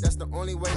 That's the only way.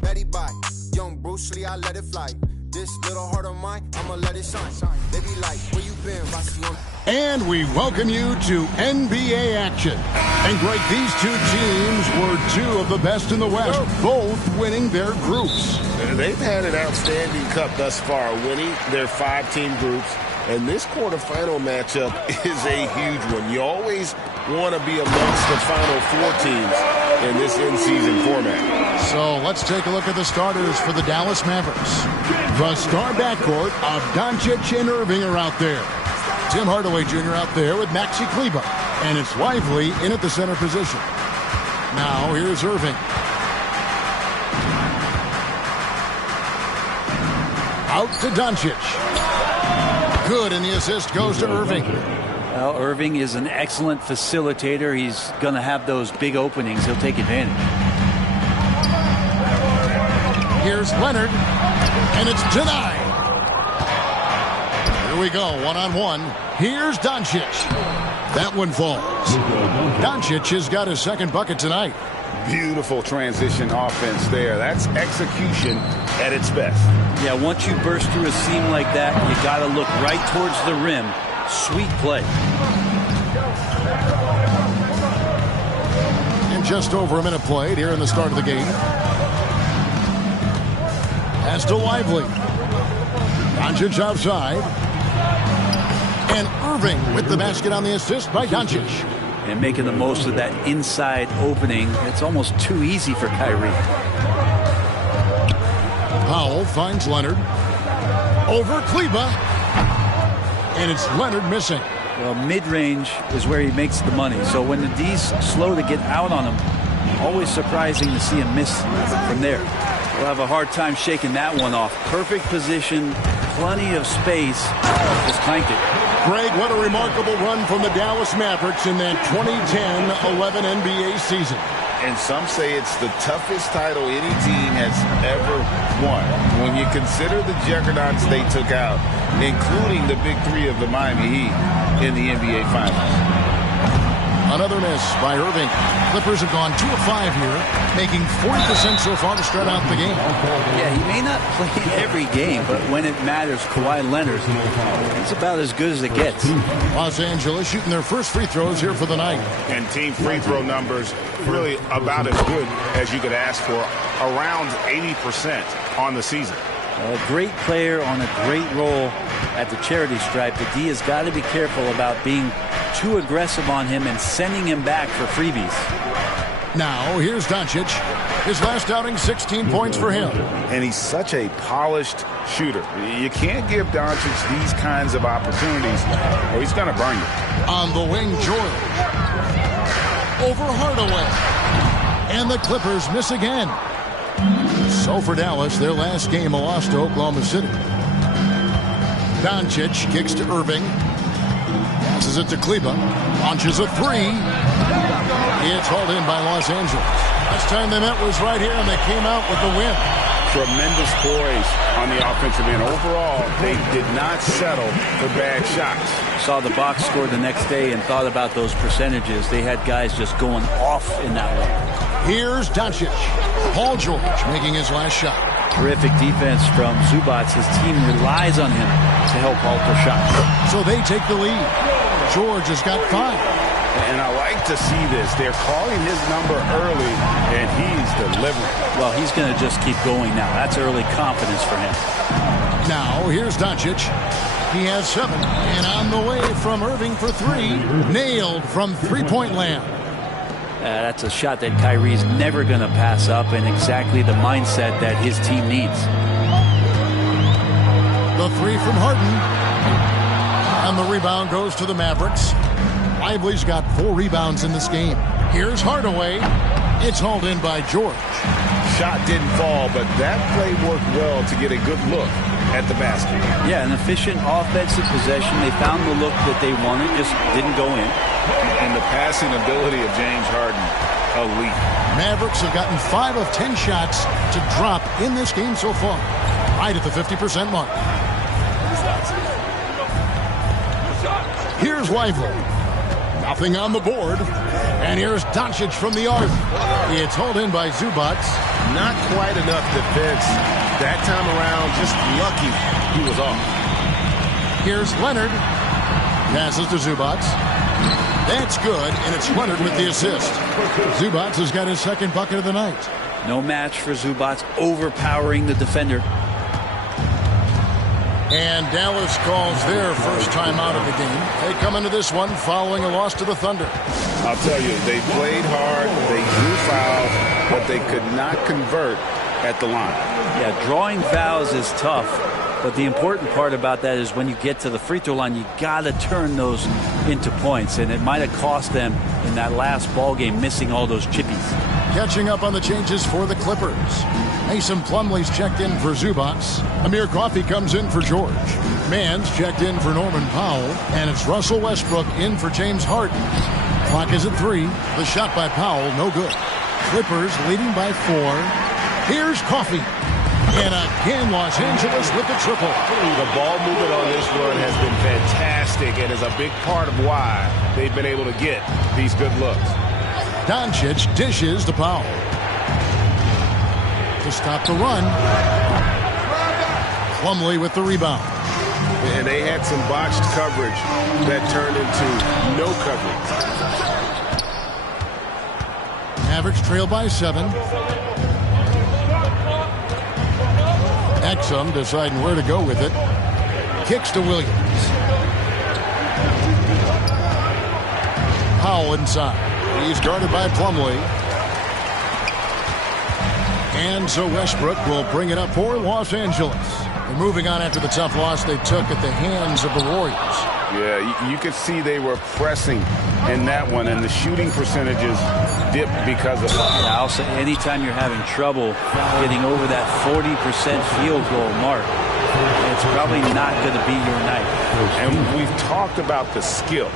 Betty Bye, young Bruce Lee, I let it fly. This little heart of mine, I'ma let it shine. They be like, where you been, Rossi? And we welcome you to NBA action. And Greg, these two teams were two of the best in the West, both winning their groups. They've had an outstanding cup thus far, winning their 5-team groups. And this quarterfinal matchup is a huge one. You always want to be amongst the final 4 teams in this in-season format. So let's take a look at the starters for the Dallas Mavericks. The star backcourt of Doncic and Irving are out there. Tim Hardaway Jr. out there with Maxi Kleber. And it's Lively in at the center position. Now here's Irving. Out to Doncic. Good, and the assist goes to Irving. Well, Irving is an excellent facilitator. He's going to have those big openings. He'll take advantage. Here's Leonard, and it's denied. Here we go, one-on-one. Here's Doncic. That one falls. Doncic has got his second bucket tonight. Beautiful transition offense there. That's execution at its best. Yeah, once you burst through a seam like that, you got to look right towards the rim. Sweet play. And just over a minute played here in the start of the game. As to Lively. Doncic outside. And Irving with the basket on the assist by Doncic. And making the most of that inside opening. It's almost too easy for Kyrie. Powell finds Leonard. Over Kleber. And it's Leonard missing. Well, mid-range is where he makes the money. So when the D's slow to get out on him, always surprising to see him miss from there. We'll have a hard time shaking that one off. Perfect position, plenty of space. Just clanked it. Greg, what a remarkable run from the Dallas Mavericks in that 2010-11 NBA season. And some say it's the toughest title any team has ever won. When you consider the juggernauts they took out, including the big 3 of the Miami Heat in the NBA Finals. Another miss by Irving. Clippers have gone 2 of 5 here, making 40% so far to start out the game. Yeah, he may not play every game, but when it matters, Kawhi Leonard, he's about as good as it gets. Los Angeles shooting their first free throws here for the night. And team free throw numbers really about as good as you could ask for, around 80% on the season. A great player on a great role at the charity stripe. The D has got to be careful about being too aggressive on him and sending him back for freebies. Now, here's Doncic. His last outing, 16 points for him. And he's such a polished shooter. You can't give Doncic these kinds of opportunities or he's going to burn you. On the wing, George. Over Hardaway. And the Clippers miss again. So for Dallas, their last game, a loss to Oklahoma City. Doncic kicks to Irving. Passes it to Kleber. Launches a 3. It's hauled in by Los Angeles. Last time they met was right here, and they came out with the win. Tremendous poise on the offensive end. Overall, they did not settle for bad shots. Saw the box score the next day and thought about those percentages. They had guys just going off in that one. Here's Doncic. Paul George making his last shot. Terrific defense from Zubac. His team relies on him to help alter shots. So they take the lead. George has got 5. And I like to see this. They're calling his number early, and he's delivering. Well, he's going to just keep going now. That's early confidence for him. Now, here's Doncic. He has 7. And on the way from Irving for 3. Nailed from three-point land. That's a shot that Kyrie's never going to pass up, and exactly the mindset that his team needs. The 3 from Harden. And the rebound goes to the Mavericks. Lively's got 4 rebounds in this game. Here's Hardaway. It's hauled in by George. Shot didn't fall, but that play worked well to get a good look at the basket. Yeah, an efficient offensive possession. They found the look that they wanted, just didn't go in. And the passing ability of James Harden, elite. Mavericks have gotten 5 of 10 shots to drop in this game so far. Right at the 50% mark. Here's Lively. Nothing on the board. And here's Doncic from the arc. It's hauled in by Zubac. Not quite enough defense. That time around, just lucky he was off. Here's Leonard. Passes to Zubac. That's good, and it's Leonard with the assist. Zubac has got his second bucket of the night. No match for Zubac, overpowering the defender. And Dallas calls their first time out of the game. They come into this one following a loss to the Thunder. I'll tell you, they played hard, they drew fouls, but they could not convert at the line. Yeah, drawing fouls is tough, but the important part about that is when you get to the free throw line, you got to turn those into points, and it might have cost them in that last ball game, missing all those chippies. Catching up on the changes for the Clippers. Mason Plumlee's checked in for Zubac. Amir Coffey comes in for George. Mann's checked in for Norman Powell. And it's Russell Westbrook in for James Harden. Clock is at 3. The shot by Powell, no good. Clippers leading by 4. Here's Coffey. And again, Los Angeles with the triple. The ball movement on this run has been fantastic and is a big part of why they've been able to get these good looks. Doncic dishes to Powell. To stop the run. Plumlee with the rebound. And they had some botched coverage that turned into no coverage. Mavericks trail by 7. Exum deciding where to go with it. Kicks to Williams. Powell inside. He's guarded by Plumlee. And so Westbrook will bring it up for Los Angeles. They're moving on after the tough loss they took at the hands of the Warriors. Yeah, you could see they were pressing in that one, and the shooting percentages dipped because of that. Yeah, I'll say anytime you're having trouble getting over that 40% field goal mark, it's probably not going to be your night. And we've talked about the skill.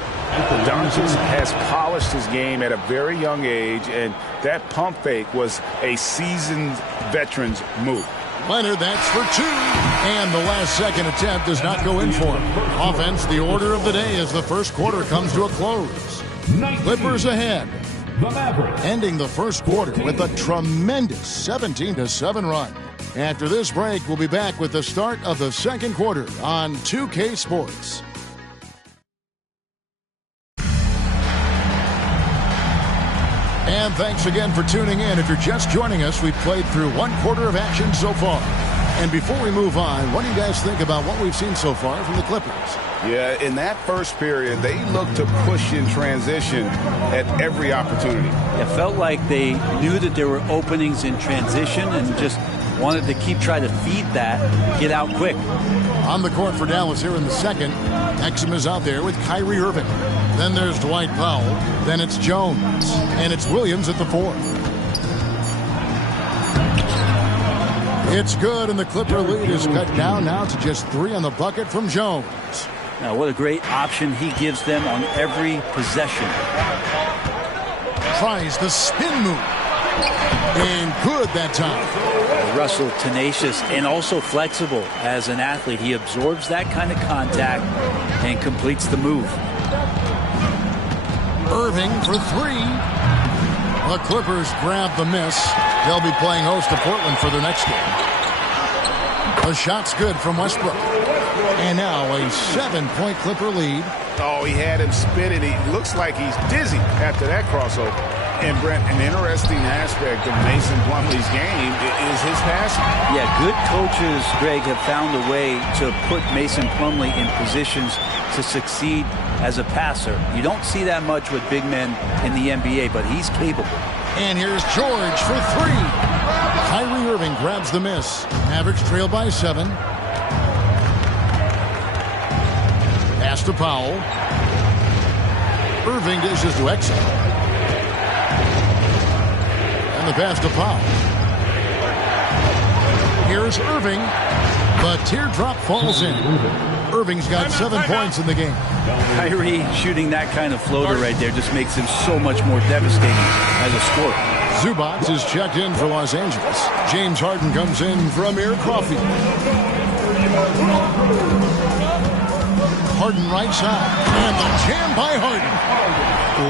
Doncic has polished his game at a very young age, and that pump fake was a seasoned veteran's move. Leonard, that's for 2. And the last second attempt does not go in for him. Offense, the order of the day as the first quarter comes to a close. Clippers ahead. Ending the first quarter with a tremendous 17-7 run. After this break, we'll be back with the start of the second quarter on 2K Sports. And thanks again for tuning in. If you're just joining us, we've played through one quarter of action so far. And before we move on, what do you guys think about what we've seen so far from the Clippers? Yeah, in that first period, they looked to push in transition at every opportunity. It felt like they knew that there were openings in transition and just wanted to keep trying to feed that, get out quick. On the court for Dallas here in the second, Exum is out there with Kyrie Irving. Then there's Dwight Powell. Then it's Jones. And it's Williams at the 4. It's good, and the Clipper lead is cut down now to just 3 on the bucket from Jones. Now, what a great option he gives them on every possession. Tries the spin move. And good that time. Russell, tenacious and also flexible as an athlete. He absorbs that kind of contact and completes the move. Irving for 3. The Clippers grab the miss. They'll be playing host to Portland for their next game. The shot's good from Westbrook. And now a 7-point Clipper lead. Oh, he had him spinning. He looks like he's dizzy after that crossover. And, Brent, an interesting aspect of Mason Plumlee's game is his passing. Yeah, good coaches, Greg, have found a way to put Mason Plumlee in positions to succeed as a passer. You don't see that much with big men in the NBA, but he's capable. And here's George for 3. Kyrie Irving grabs the miss. Mavericks trail by 7. Pass to Powell. Irving dishes to Exum. And the pass to Powell. Here's Irving. The teardrop falls in. Irving's got 7 points in the game. Kyrie shooting that kind of floater right there just makes him so much more devastating as a scorer. Zubac is checked in for Los Angeles. James Harden comes in for Amir Coffey. Harden right side. And the jam by Harden.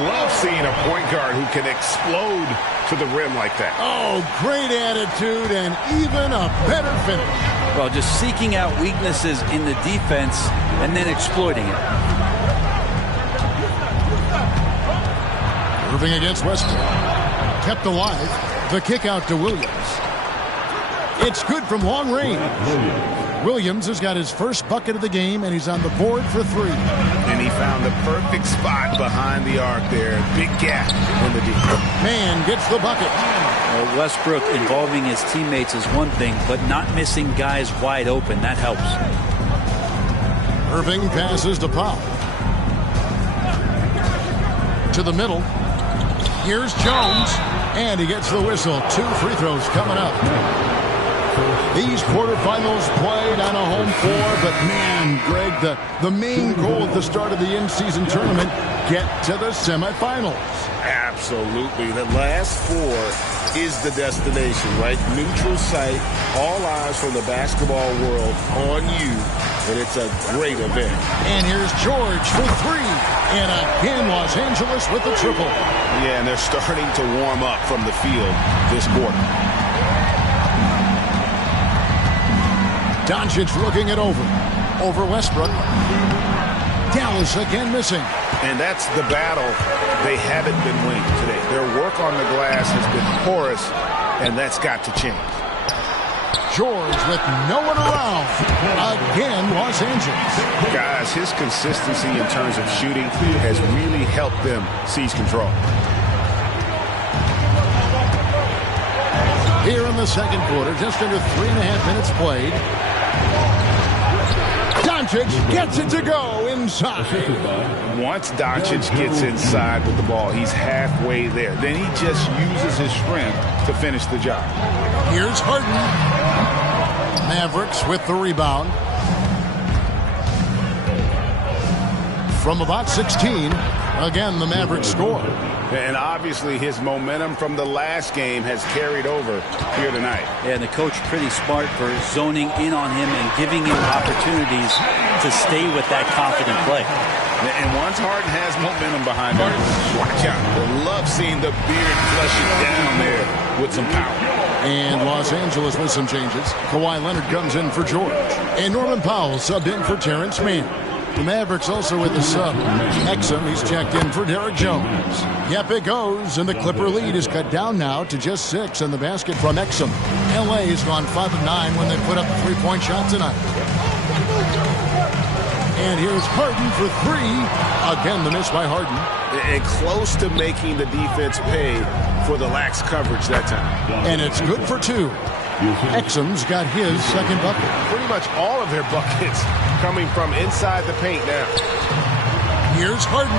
Love seeing a point guard who can explode to the rim like that. Oh, great attitude and even a better finish. Well, just seeking out weaknesses in the defense and then exploiting it. Irving against Westbrook. Kept alive. The kick out to Williams. It's good from long range. Williams has got his first bucket of the game, and he's on the board for 3. And he found the perfect spot behind the arc there. Big gap in the defense. Man gets the bucket. Westbrook involving his teammates is one thing, but not missing guys wide open, that helps. Irving passes to Powell. To the middle. Here's Jones, and he gets the whistle. 2 free throws coming up. These quarterfinals played on a home floor, but man, Greg, the main goal at the start of the in-season tournament, get to the semifinals. Absolutely. The last 4 is the destination, right? Neutral site, all eyes from the basketball world on you, and it's a great event. And here's George for 3, and again Los Angeles with the triple. Yeah, and they're starting to warm up from the field this quarter. Doncic looking it over Westbrook. Dallas again missing. And that's the battle they haven't been winning today. Their work on the glass has been porous, and that's got to change. George with no one around. Again, Los Angeles. Guys, his consistency in terms of shooting has really helped them seize control. Here in the second quarter, just under 3.5 minutes played. Doncic gets it to go inside. Once Doncic gets inside with the ball, he's halfway there. Then he just uses his strength to finish the job. Here's Harden. Mavericks with the rebound. From about 16, again the Mavericks score. And obviously his momentum from the last game has carried over here tonight. Yeah, and the coach pretty smart for zoning in on him and giving him opportunities to stay with that confident play. And once Harden has momentum behind him, watch out. Love seeing the beard flushing down there with some power. And Los Angeles with some changes. Kawhi Leonard comes in for George. And Norman Powell subbed in for Terrence Mann. The Mavericks also with a sub. Exum, he's checked in for Derek Jones. Yep, it goes, and the Clipper lead is cut down now to just 6 in the basket from Exum. LA has gone 5 of 9 when they put up a 3-point shot tonight. And here's Harden for 3. Again, the miss by Harden. And close to making the defense pay for the lax coverage that time. And it's good for 2. Exum's got his second bucket. Pretty much all of their buckets coming from inside the paint now. Here's Harden.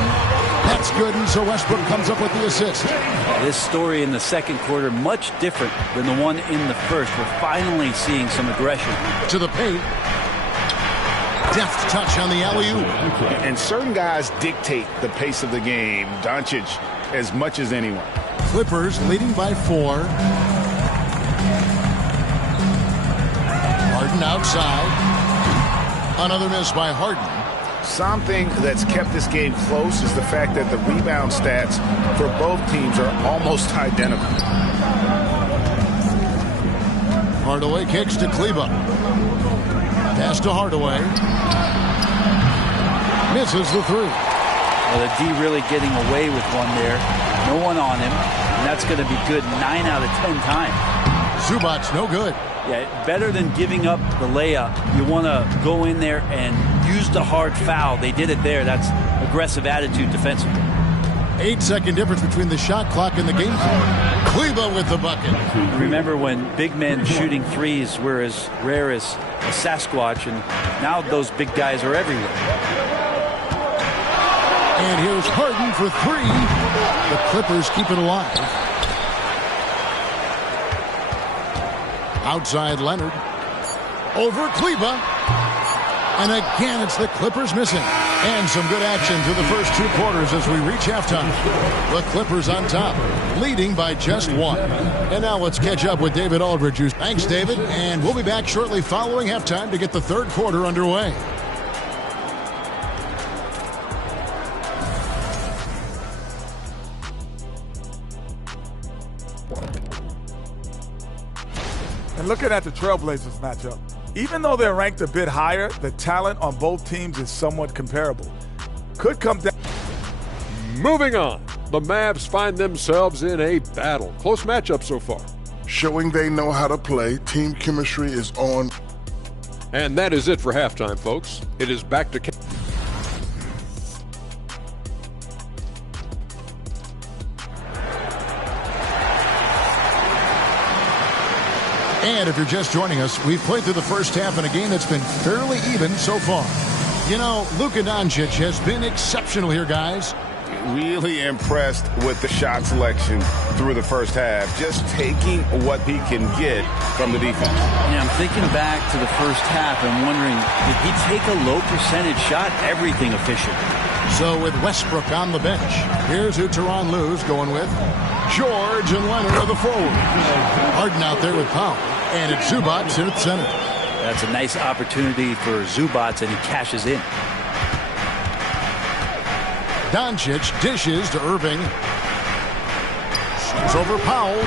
That's good, and so Westbrook comes up with the assist. This story in the second quarter much different than the one in the first. We're finally seeing some aggression. To the paint. Deft touch on the alley-oop. And certain guys dictate the pace of the game. Doncic as much as anyone. Clippers leading by 4. Harden outside. Another miss by Harden. Something that's kept this game close is the fact that the rebound stats for both teams are almost identical. Hardaway kicks to Kleber. Pass to Hardaway. Misses the 3. Well, the D really getting away with one there. No one on him. And that's going to be good 9 out of 10 times. Zubac's no good. Yeah, better than giving up the layup. You want to go in there and use the hard foul. They did it there. That's aggressive attitude defensively. 8-second difference between the shot clock and the game clock. Kleber with the bucket. Remember when big men shooting threes were as rare as a Sasquatch, and now those big guys are everywhere. And here's Harden for 3. The Clippers keep it alive. Outside Leonard. Over Kleber. And again, it's the Clippers missing. And some good action through the first 2 quarters as we reach halftime. The Clippers on top, leading by just 1. And now let's catch up with David Aldridge. Thanks, David. And we'll be back shortly following halftime to get the third quarter underway. And looking at the Trailblazers matchup, even though they're ranked a bit higher, the talent on both teams is somewhat comparable. Could come down. Moving on, the Mavs find themselves in a battle. Close matchup so far. Showing they know how to play. Team chemistry is on. And that is it for halftime, folks. It is back to... And if you're just joining us, we've played through the first half in a game that's been fairly even so far. You know, Luka Doncic has been exceptional here, guys. Really impressed with the shot selection through the first half, just taking what he can get from the defense. Yeah, I'm thinking back to the first half and wondering, did he take a low percentage shot? Everything efficient. So with Westbrook on the bench, here's who Tyronn Lue's going with. George and Leonard are the forwards. Harden out there with Powell. And it's Zubac in at center. That's a nice opportunity for Zubac, and he cashes in. Doncic dishes to Irving. Shoots over Powell.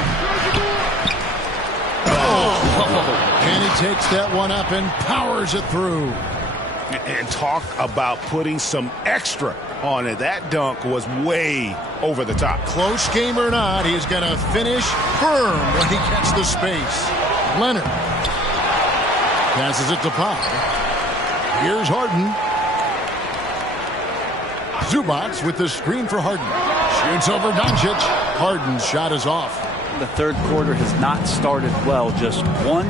Oh. And he takes that one up and powers it through. And talk about putting some extra on it. That dunk was way over the top. Close game or not, he's going to finish firm when he gets the space. Leonard passes it to Powell. Here's Harden. Zubac with the screen for Harden. Shoots over Doncic. Harden's shot is off. The third quarter has not started well. Just 1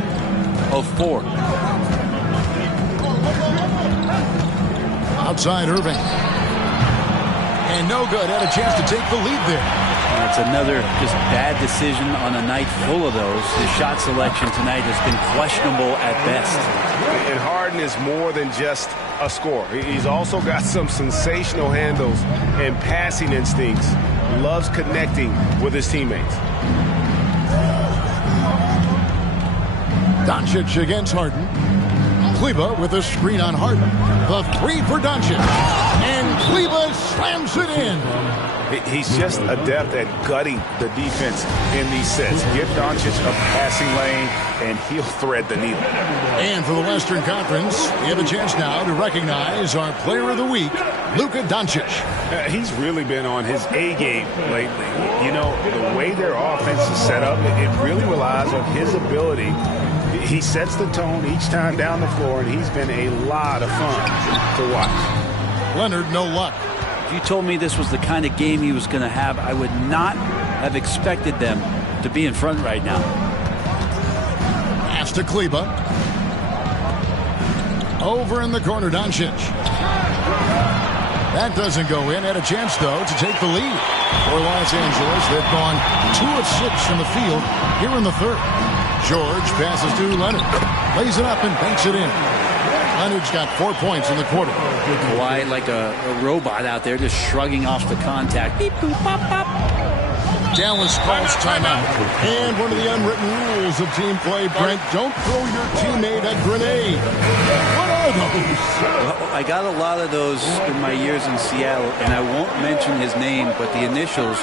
of 4. Outside Irving. And no good. Had a chance to take the lead there. That's another just bad decision on a night full of those. His shot selection tonight has been questionable at best. And Harden is more than just a scorer. He's also got some sensational handles and passing instincts. Loves connecting with his teammates. Doncic against Harden. Kleber with a screen on Harden. The three for Doncic. And Kleber slams it in. He's just adept at gutting the defense in these sets. Give Doncic a passing lane, and he'll thread the needle. And for the Western Conference, we have a chance now to recognize our Player of the Week, Luka Doncic. He's really been on his A game lately. You know, the way their offense is set up, it really relies on his ability. He sets the tone each time down the floor, and he's been a lot of fun to watch. Leonard, no luck. If you told me this was the kind of game he was going to have, I would not have expected them to be in front right now. Pass to Kleber. Over in the corner, Doncic. That doesn't go in. Had a chance, though, to take the lead. For Los Angeles, they've gone 2 of 6 from the field here in the third. George passes to Leonard. Lays it up and banks it in. Leonard's got 4 points in the quarter. Kawhi like a robot out there just shrugging off the contact. Beep, boop, pop, pop. Dallas calls timeout. And one of the unwritten rules of team play, Brent, don't throw your teammate a grenade. What are those? Well, I got a lot of those in my years in Seattle, and I won't mention his name, but the initials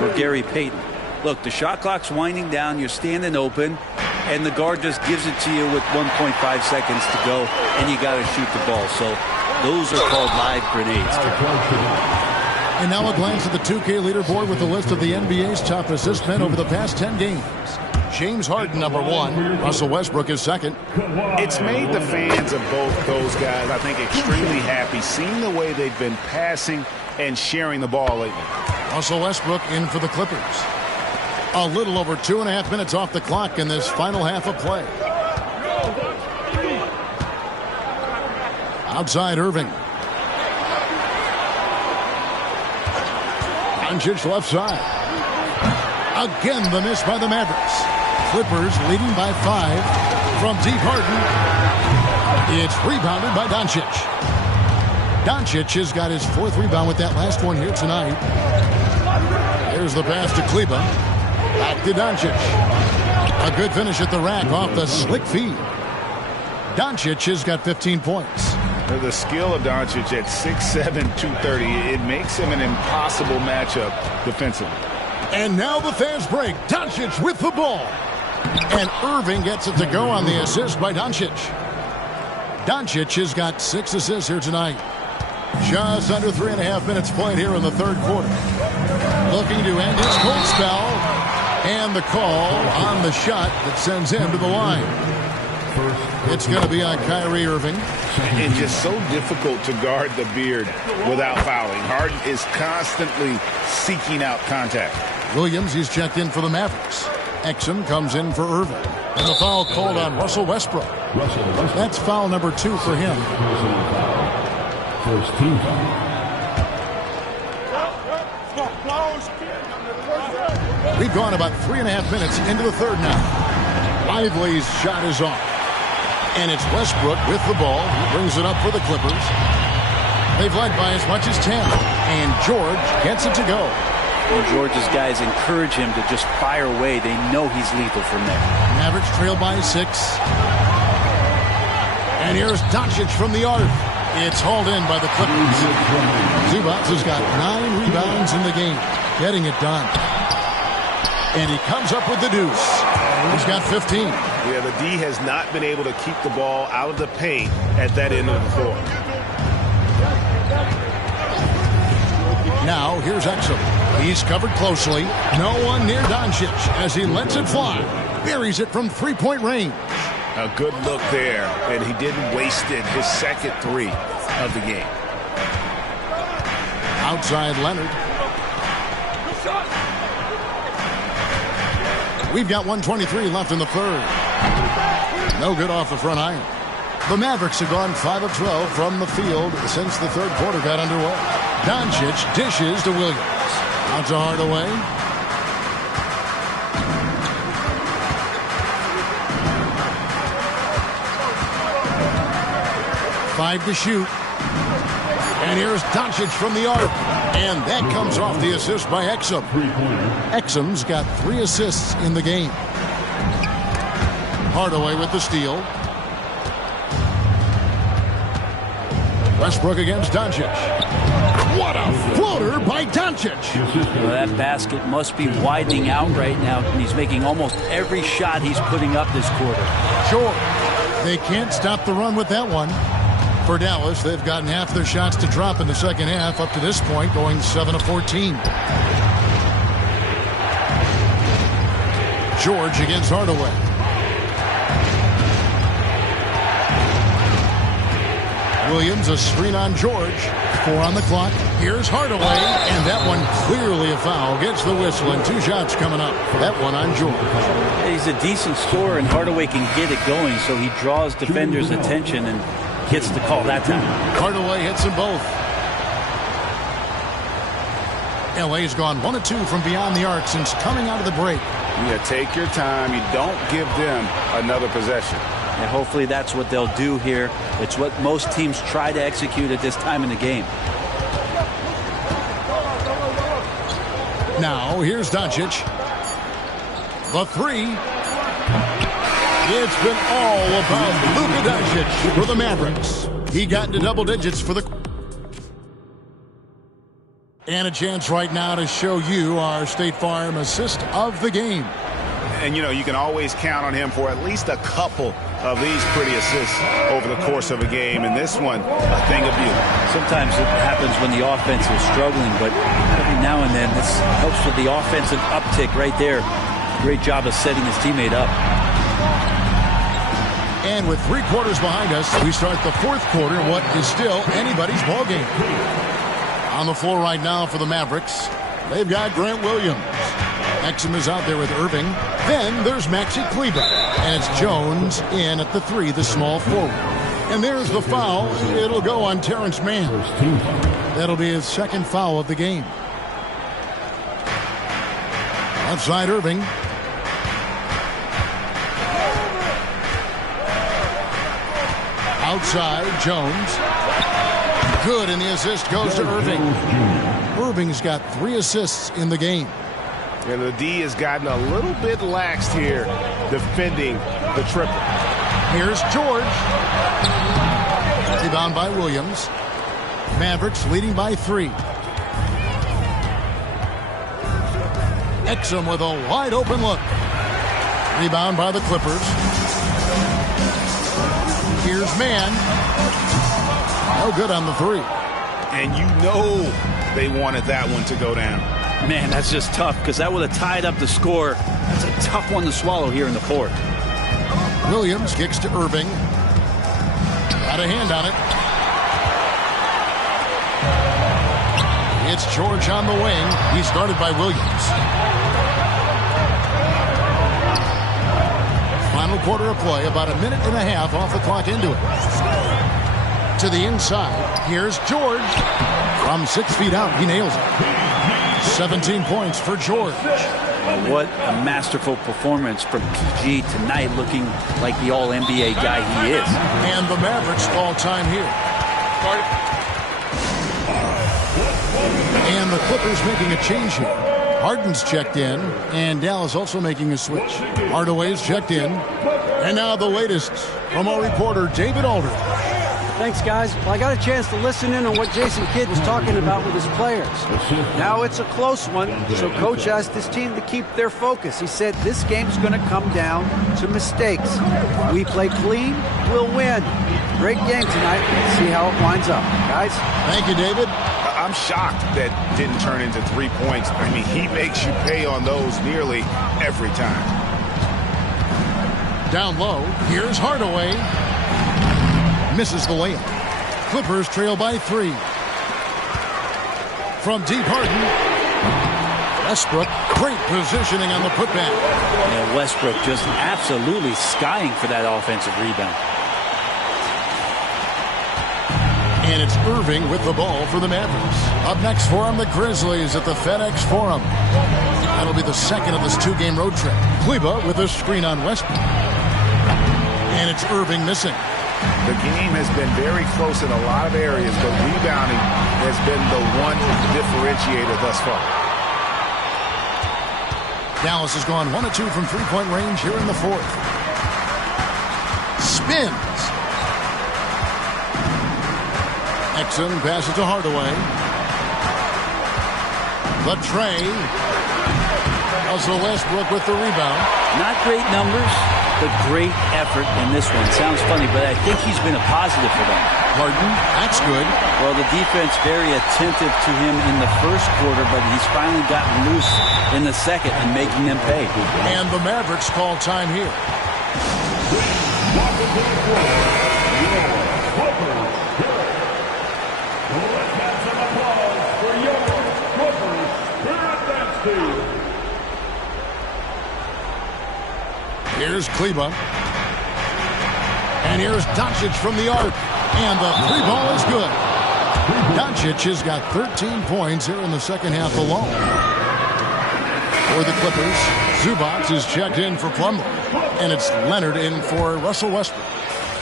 were Gary Payton. Look, the shot clock's winding down, you're standing open, and the guard just gives it to you with 1.5 seconds to go, and you got to shoot the ball. So those are called live grenades. And now a glance at the 2K leaderboard with a list of the NBA's top assist men over the past 10 games. James Harden, number 1. Russell Westbrook is second. It's made the fans of both those guys, I think, extremely happy, seeing the way they've been passing and sharing the ball lately. Russell Westbrook in for the Clippers. A little over 2.5 minutes off the clock in this final half of play. Outside Irving. Doncic left side. Again, the miss by the Mavericks. Clippers leading by 5 from deep Harden. It's rebounded by Doncic. Doncic has got his 4th rebound with that last one here tonight. There's the pass to Kleber. Back to Doncic. A good finish at the rack off the slick feed. Doncic has got 15 points. The skill of Doncic at 6'7", 230, it makes him an impossible matchup defensively. And now the fast break. Doncic with the ball. And Irving gets it to go on the assist by Doncic. Doncic has got 6 assists here tonight. Just under 3.5 minutes played here in the third quarter. Looking to end his cold spell. And the call on the shot that sends him to the line. It's going to be on Kyrie Irving. It's just so difficult to guard the beard without fouling. Harden is constantly seeking out contact. Williams, he's checked in for the Mavericks. Exum comes in for Irving. And the foul called on Russell Westbrook. That's foul number 2 for him. First team foul. We've gone about 3.5 minutes into the third now. Lively's shot is off. And it's Westbrook with the ball. He brings it up for the Clippers. They've led by as much as 10. And George gets it to go. Well, George's guys encourage him to just fire away. They know he's lethal from there. Mavericks trail by 6. And here's Doncic from the arc. It's hauled in by the Clippers. Zubac has got 9 rebounds in the game. Getting it done. And he comes up with the deuce. He's got 15. Yeah, the D has not been able to keep the ball out of the paint at that end of the floor. Now, here's Exum. He's covered closely. No one near Doncic as he lets it fly. Buries it from 3-point range. A good look there, and he didn't waste it. His second 3 of the game. Outside Leonard. We've got 1:23 left in the third. No good off the front iron. The Mavericks have gone 5 of 12 from the field since the third quarter got underway. Doncic dishes to Williams. Out to Hardaway. Five to shoot. And here's Doncic from the arc. And that comes off the assist by Exum. Exum's got 3 assists in the game. Hardaway with the steal. Westbrook against Doncic. What a floater by Doncic. Well, that basket must be widening out right now. And he's making almost every shot he's putting up this quarter. Sure. They can't stop the run with that one. For Dallas, they've gotten half their shots to drop in the second half up to this point, going 7 of 14. George against Hardaway. Williams, a screen on George. 4 on the clock. Here's Hardaway, and that one clearly a foul. Gets the whistle, and 2 shots coming up. That one on George. He's a decent scorer, and Hardaway can get it going, so he draws defenders' attention and gets the call that time. Hardaway hits them both. LA's gone 1 of 2 from beyond the arc since coming out of the break. Yeah, take your time. You don't give them another possession. And hopefully that's what they'll do here. It's what most teams try to execute at this time in the game. Now, here's Doncic. The 3. It's been all about Luka Doncic for the Mavericks. He got into double digits for the... And a chance right now to show you our State Farm assist of the game. And, you know, you can always count on him for at least a couple of these pretty assists over the course of a game. And this one, a thing of beauty. Sometimes it happens when the offense is struggling, but every now and then this helps with the offensive uptick right there. Great job of setting his teammate up. And with 3 quarters behind us, we start the fourth quarter in what is still anybody's ball game. On the floor right now for the Mavericks, they've got Grant Williams. Exum is out there with Irving. Then there's Maxi Kleber. And it's Jones in at the 3, the small forward. And there's the foul. It'll go on Terrence Mann. That'll be his second foul of the game. Outside Irving. Outside Jones. Good, and the assist goes to Irving. Irving's got 3 assists in the game. And the D has gotten a little bit laxed here defending the triple. Here's George. Rebound by Williams. Mavericks leading by 3. Exum with a wide open look. Rebound by the Clippers. Here's Mann. No good on the three. And you know they wanted that one to go down. Man, that's just tough because that would have tied up the score. That's a tough one to swallow here in the fourth. Williams kicks to Irving. Got a hand on it. It's George on the wing. He's guarded by Williams. Final quarter of play, about a minute and a half off the clock into it. To the inside. Here's George. From 6 feet out, he nails it. 17 points for George. What a masterful performance from PG tonight, looking like the All-NBA guy he is. And the Mavericks call time here. And the Clippers making a change here. Harden's checked in, and Dallas also making a switch. Hardaway's checked in. And now the latest from our reporter, David Aldridge. Thanks, guys. Well, I got a chance to listen in on what Jason Kidd was talking about with his players. Now it's a close one, so Coach asked his team to keep their focus. He said this game's going to come down to mistakes. We play clean, we'll win. Great game tonight. Let's see how it winds up. Guys? Thank you, David. I'm shocked that didn't turn into 3 points. I mean, he makes you pay on those nearly every time. Down low, here's Hardaway. Misses the layup. Clippers trail by 3. From deep, Harden. Westbrook, great positioning on the putback. Yeah, Westbrook just absolutely skying for that offensive rebound. And it's Irving with the ball for the Mavericks. Up next for them, the Grizzlies at the FedEx Forum. That'll be the second of this 2-game road trip. Kleber with a screen on Westbrook. And it's Irving missing. The game has been very close in a lot of areas, but rebounding has been the one differentiator thus far. Dallas has gone 1 of 2 from three-point range here in the fourth. Spins. Exum passes to Hardaway. The tray. Also Westbrook with the rebound. Not great numbers, but great effort in this one. Sounds funny, but I think he's been a positive for them. Harden, that's good. Well, the defense very attentive to him in the first quarter, but he's finally gotten loose in the second and making them pay. And the Mavericks call time here. Here's Kleber. And here's Doncic from the arc. And the three ball is good. Doncic has got 13 points here in the second half alone. For the Clippers, Zubac is checked in for Plumlee. And it's Leonard in for Russell Westbrook.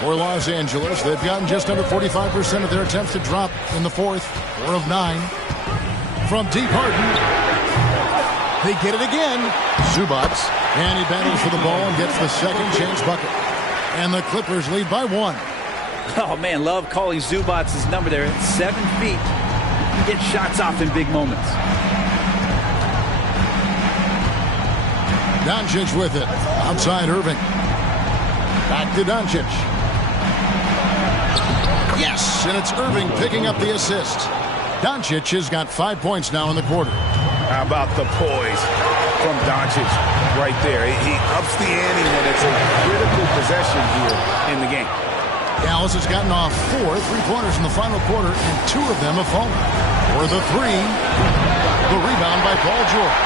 For Los Angeles, they've gotten just under 45% of their attempts to drop in the fourth. 4 of 9. From deep, Harden. They get it again. Zubac. And he battles for the ball and gets the second chance bucket. And the Clippers lead by 1. Oh, man, love calling Zubac's number there at 7 feet. He gets shots off in big moments. Doncic with it. Outside Irving. Back to Doncic. Yes, and it's Irving picking up the assist. Doncic has got 5 points now in the quarter. How about the poise from Doncic right there? He ups the ante when it's a critical possession here in the game. Dallas has gotten off 4 3-pointers in the final quarter, and 2 of them have fallen. For the 3, the rebound by Paul George.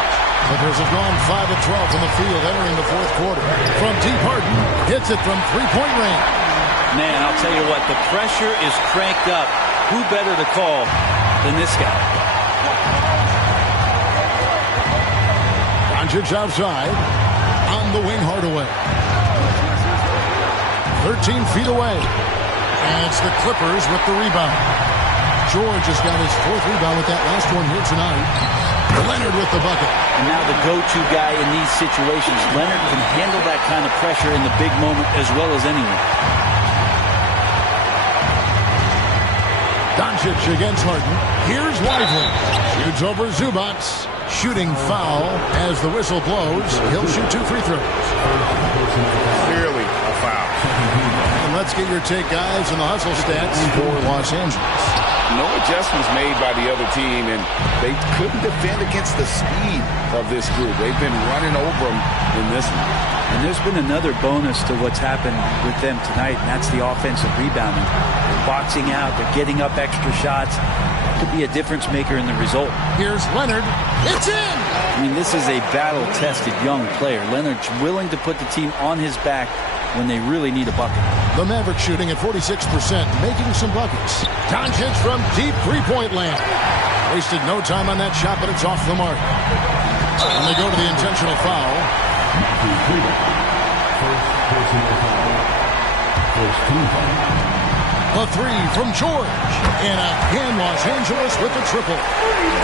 Clippers have gone 5 of 12 from the field entering the fourth quarter. From deep, Harden hits it from 3-point range. Man, I'll tell you what, the pressure is cranked up. Who better to call than this guy? Doncic outside. On the wing, Hardaway. 13 feet away. And it's the Clippers with the rebound. George has got his 4th rebound with that last one here tonight. Leonard with the bucket. And now the go-to guy in these situations. Leonard can handle that kind of pressure in the big moment as well as anyone. Doncic against Harden. Here's Lively. Shoots over Zubac. Shooting foul as the whistle blows. He'll shoot 2 free throws. Clearly a foul. And let's get your take, guys, on the hustle stats for Los Angeles. No adjustments made by the other team, and they couldn't defend against the speed of this group. They've been running over them in this one. And there's been another bonus to what's happened with them tonight, and that's the offensive rebounding. They're boxing out. They're getting up extra shots. That could be a difference maker in the result. Here's Leonard. It's in! I mean, this is a battle-tested young player. Leonard's willing to put the team on his back when they really need a bucket. The Mavericks shooting at 46%, making some buckets. Doncic from deep three-point land. Wasted no time on that shot, but it's off the mark. And they go to the intentional foul. A three from George. And again, Los Angeles with the triple.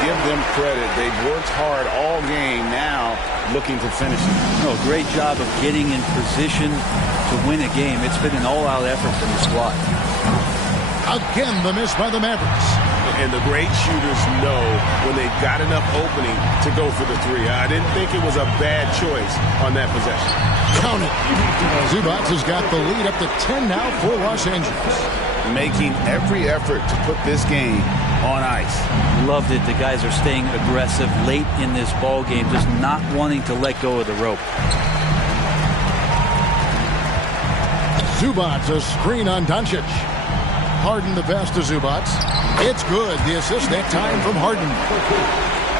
Give them credit. They've worked hard all game, now looking to finish it. No, great job of getting in position to win a game. It's been an all-out effort from the squad. Again, the miss by the Mavericks. And the great shooters know when they've got enough opening to go for the three. I didn't think it was a bad choice on that possession. Count it. Zubac has got the lead up to 10 now for Los Angeles. Making every effort to put this game on ice. Loved it. The guys are staying aggressive late in this ball game, just not wanting to let go of the rope. Zubac, a screen on Doncic. Harden the pass to Zubac. It's good. The assist that time from Harden.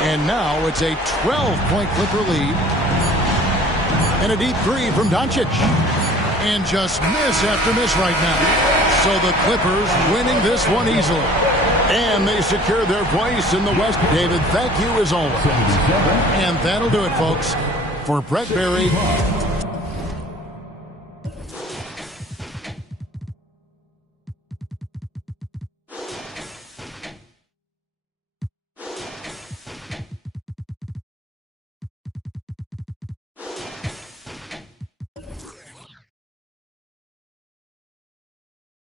And now it's a 12-point Clipper lead. And a deep three from Doncic. And just miss after miss right now. So the Clippers winning this one easily. And they secure their place in the West. David, thank you as always. And that'll do it, folks. For Brett Berry,